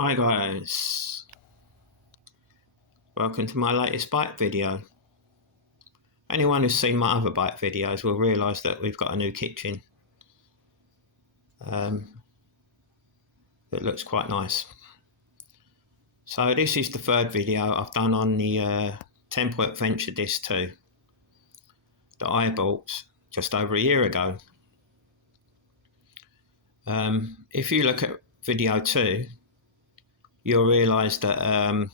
Hi guys, welcome to my latest bike video. Anyone who's seen my other bike videos will realise that we've got a new kitchen. It looks quite nice. So this is the third video I've done on the Tempo Adventure Disc 2 that I bought just over a year ago. If you look at video 2, you'll realise that I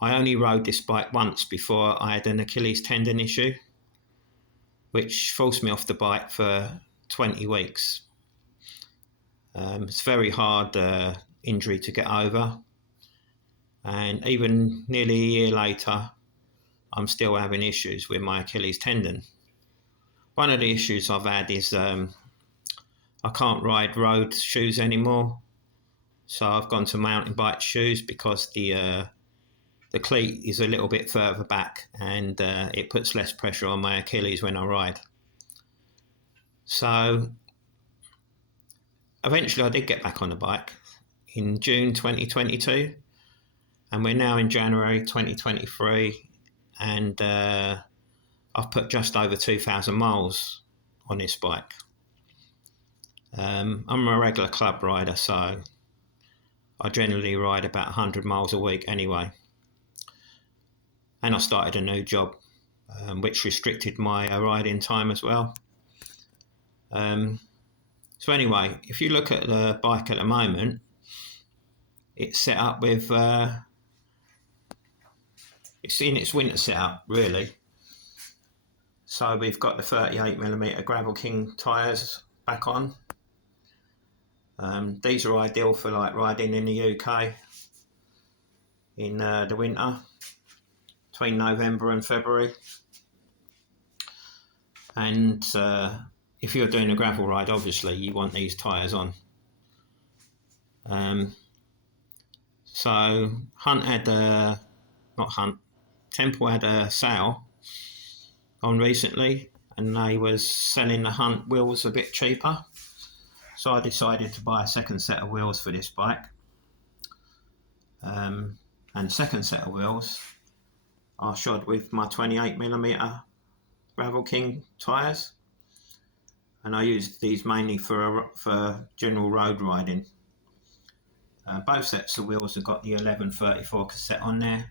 only rode this bike once before I had an Achilles tendon issue, which forced me off the bike for 20 weeks. It's a very hard injury to get over, and even nearly a year later I'm still having issues with my Achilles tendon. One of the issues I've had is I can't ride road shoes anymore, so I've gone to mountain bike shoes because the cleat is a little bit further back and it puts less pressure on my Achilles when I ride. So eventually I did get back on the bike in June 2022, and we're now in January 2023, and I've put just over 2,000 miles on this bike. I'm a regular club rider, so I generally ride about 100 miles a week anyway. And I started a new job, which restricted my riding time as well. So anyway, if you look at the bike at the moment, it's set up with, it's in its winter setup really. So we've got the 38mm Gravel King tyres back on. These are ideal for like riding in the UK in the winter, between November and February. And if you're doing a gravel ride, obviously you want these tyres on. So Tempo had a sale on recently, and they was selling the Hunt wheels a bit cheaper. So I decided to buy a second set of wheels for this bike. And second set of wheels are shod with my 28mm Gravel King tyres, and I used these mainly for general road riding. Both sets of wheels have got the 1134 cassette on there.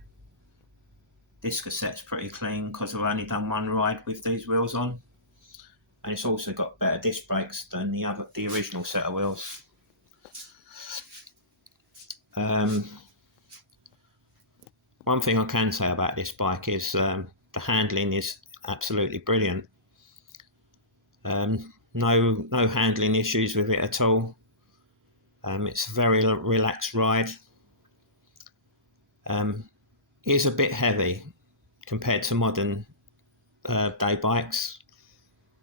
This cassette's pretty clean because I've only done one ride with these wheels on, and it's also got better disc brakes than the original set of wheels. One thing I can say about this bike is the handling is absolutely brilliant. No handling issues with it at all. It's a very relaxed ride. It is a bit heavy compared to modern day bikes,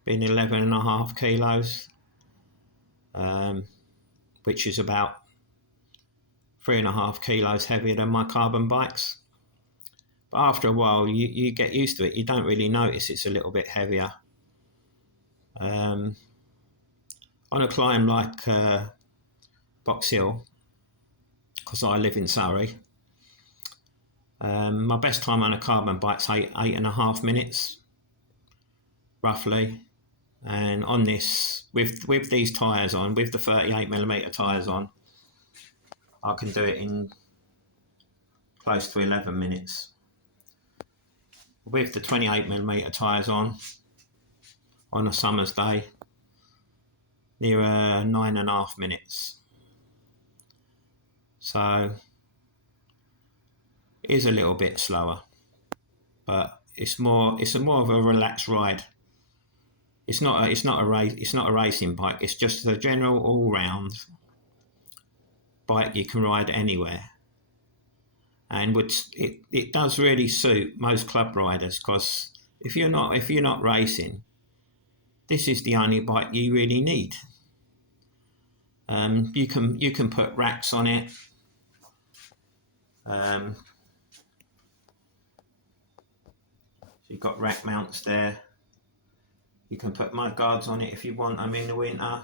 being 11.5 kilos, which is about 3.5 kilos heavier than my carbon bikes. But after a while you get used to it. You don't really notice it's a little bit heavier. On a climb like Box Hill, because I live in Surrey, my best time on a carbon bike's 8.5 minutes roughly, and on this, with these tyres on, with the 38mm tyres on, I can do it in close to 11 minutes. With the 28mm tyres on a summer's day, near 9.5 minutes. So it is a little bit slower, but it's more of a relaxed ride. It's not a racing bike. It's just a general all-round bike you can ride anywhere, and it does really suit most club riders, because if you're not racing, this is the only bike you really need. You can put racks on it. So you've got rack mounts there. You can put mud guards on it if you want them in the winter.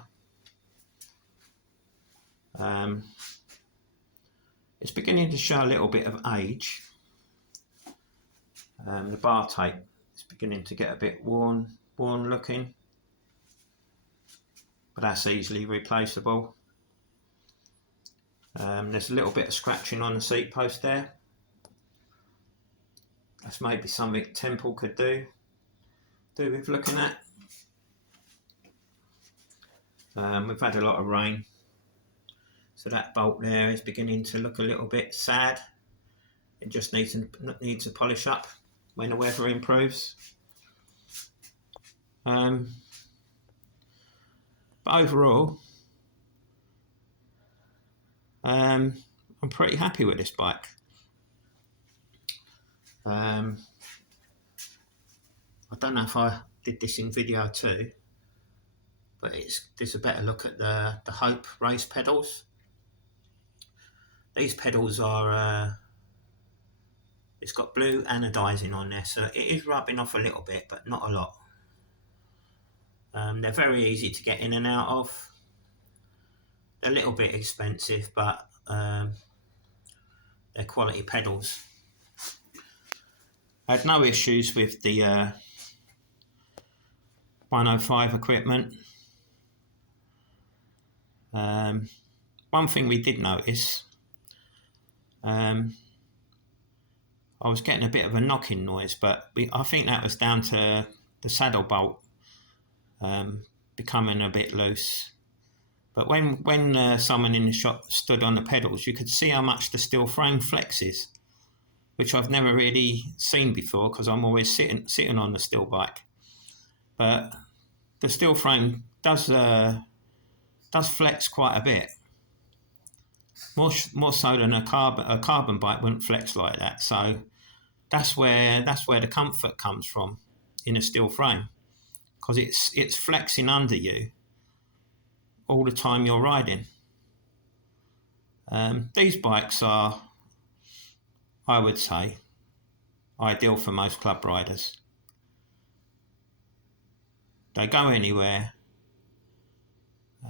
It's beginning to show a little bit of age. The bar tape is beginning to get a bit worn looking, but that's easily replaceable. There's a little bit of scratching on the seat post there. That's maybe something Temple could do with looking at. We've had a lot of rain, so that bolt there is beginning to look a little bit sad. It just needs to polish up when the weather improves. But overall, I'm pretty happy with this bike. I don't know if I did this in video too, but there's a better look at the Hope race pedals. These pedals are, it's got blue anodizing on there, so it is rubbing off a little bit, but not a lot. They're very easy to get in and out of. They're a little bit expensive, but they're quality pedals. I had no issues with the 105 equipment. One thing we did notice, I was getting a bit of a knocking noise, but I think that was down to the saddle bolt becoming a bit loose. But when someone in the shop stood on the pedals, you could see how much the steel frame flexes, which I've never really seen before because I'm always sitting on the steel bike. But the steel frame does flex quite a bit, more so than a carbon bike wouldn't flex like that. So that's where the comfort comes from in a steel frame, because it's flexing under you all the time you're riding. These bikes are, I would say, ideal for most club riders. They go anywhere.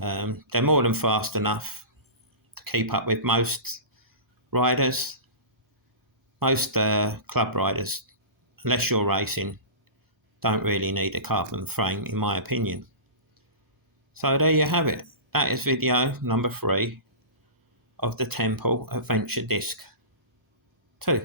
They're more than fast enough to keep up with most riders. Most club riders, unless you're racing, don't really need a carbon frame, in my opinion. So there you have it. That is video number 3 of the Temple Adventure Disc 2.